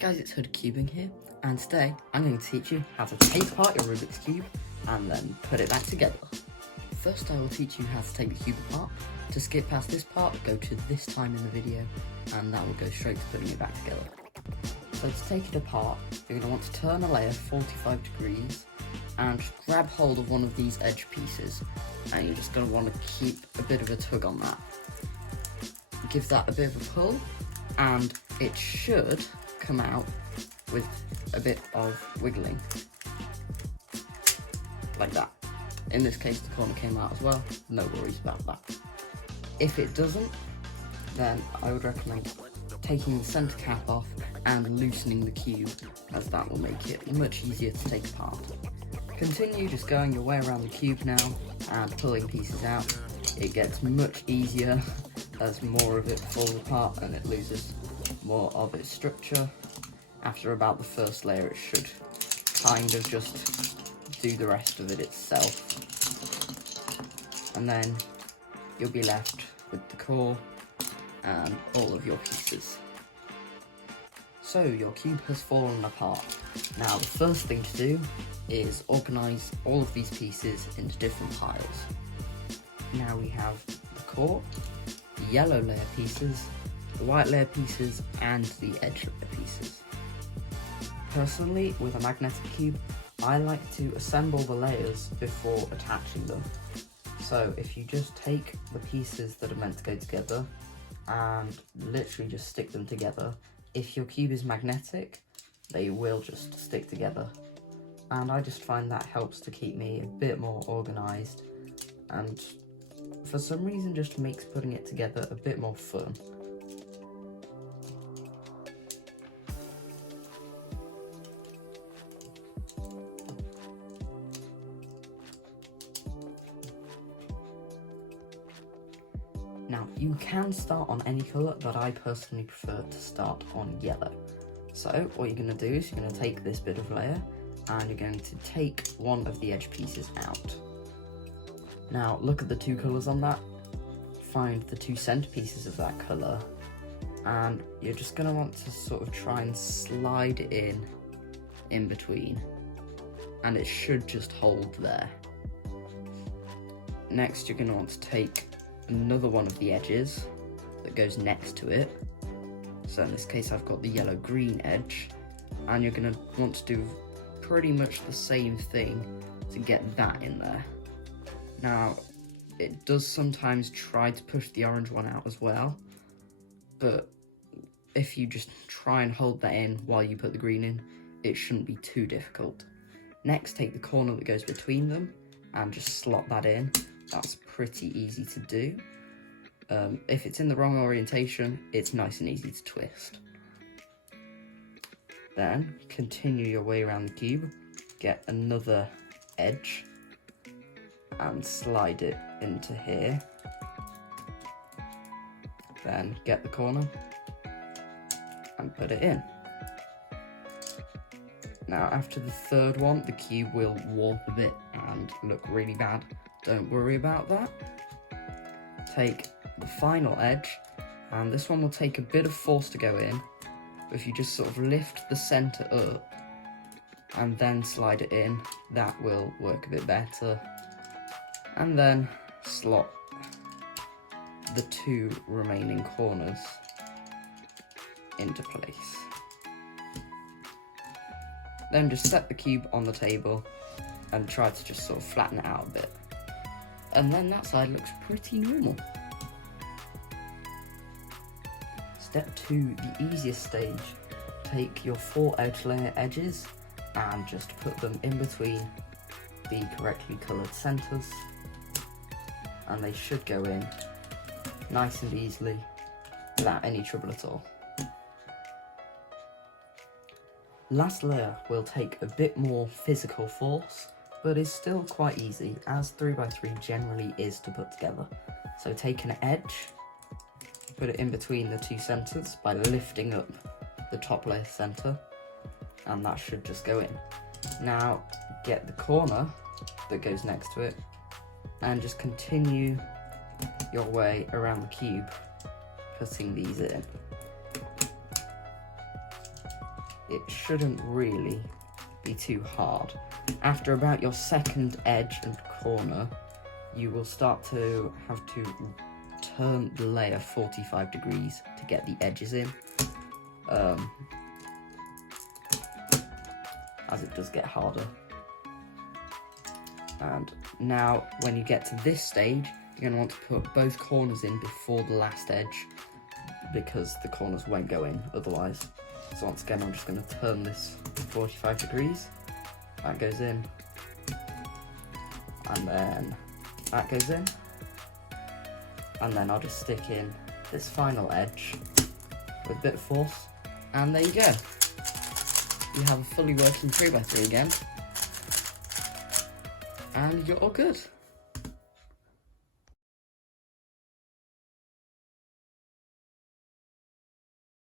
guys, it's Hood Cubing here, and today I'm going to teach you how to take apart your Rubik's Cube and then put it back together. First I will teach you how to take the cube apart. To skip past this part, go to this time in the video and that will go straight to putting it back together. So to take it apart, you're going to want to turn a layer 45 degrees and grab hold of one of these edge pieces, and you're just going to want to keep a bit of a tug on that. Give that a bit of a pull and it should come out with a bit of wiggling, like that. In this case the corner came out as well, no worries about that. If it doesn't, then I would recommend taking the centre cap off and loosening the cube, as that will make it much easier to take apart. Continue just going your way around the cube now and pulling pieces out. It gets much easier as more of it falls apart and it loses more of its structure. After about the first layer it should kind of just do the rest of it itself, and then you'll be left with the core and all of your pieces. So your cube has fallen apart. Now the first thing to do is organise all of these pieces into different piles. Now we have the core, the yellow layer pieces, the white layer pieces and the edge layer pieces. Personally, with a magnetic cube, I like to assemble the layers before attaching them. So if you just take the pieces that are meant to go together and literally just stick them together, if your cube is magnetic, they will just stick together. And I just find that helps to keep me a bit more organised, and for some reason just makes putting it together a bit more fun. Now, you can start on any colour, but I personally prefer to start on yellow. So what you're going to do is you're going to take this bit of layer and you're going to take one of the edge pieces out. Now look at the two colours on that, find the two centre pieces of that colour, and you're just going to want to sort of try and slide it in between, and it should just hold there. Next you're going to want to take another one of the edges that goes next to it. So in this case I've got the yellow-green edge, and you're going to want to do pretty much the same thing to get that in there. Now it does sometimes try to push the orange one out as well, but if you just try and hold that in while you put the green in, it shouldn't be too difficult. Next, take the corner that goes between them and just slot that in. That's pretty easy to do. If it's in the wrong orientation, it's nice and easy to twist. Then continue your way around the cube, get another edge and slide it into here. Then get the corner and put it in. Now after the third one, the cube will warp a bit and look really bad. Don't worry about that. Take the final edge, and this one will take a bit of force to go in, but if you just sort of lift the centre up and then slide it in, that will work a bit better. And then slot the two remaining corners into place. Then just set the cube on the table and try to just sort of flatten it out a bit. And then that side looks pretty normal. Step 2, the easiest stage. Take your 4 edge layer edges and just put them in between the correctly coloured centres, and they should go in nice and easily without any trouble at all. Last layer will take a bit more physical force, but is still quite easy, as 3x3 generally is to put together. So take an edge, put it in between the two centres by lifting up the top layer centre, and that should just go in. Now get the corner that goes next to it and just continue your way around the cube, putting these in. it shouldn't really be too hard. After about your second edge and corner, you will start to have to turn the layer 45 degrees to get the edges in, as it does get harder. And now when you get to this stage, you're going to want to put both corners in before the last edge, because the corners won't go in otherwise. So once again, I'm just going to turn this 45 degrees. That goes in, and then that goes in, and then I'll just stick in this final edge with a bit of force, and there you go. You have a fully working 3x3 again, and you're all good.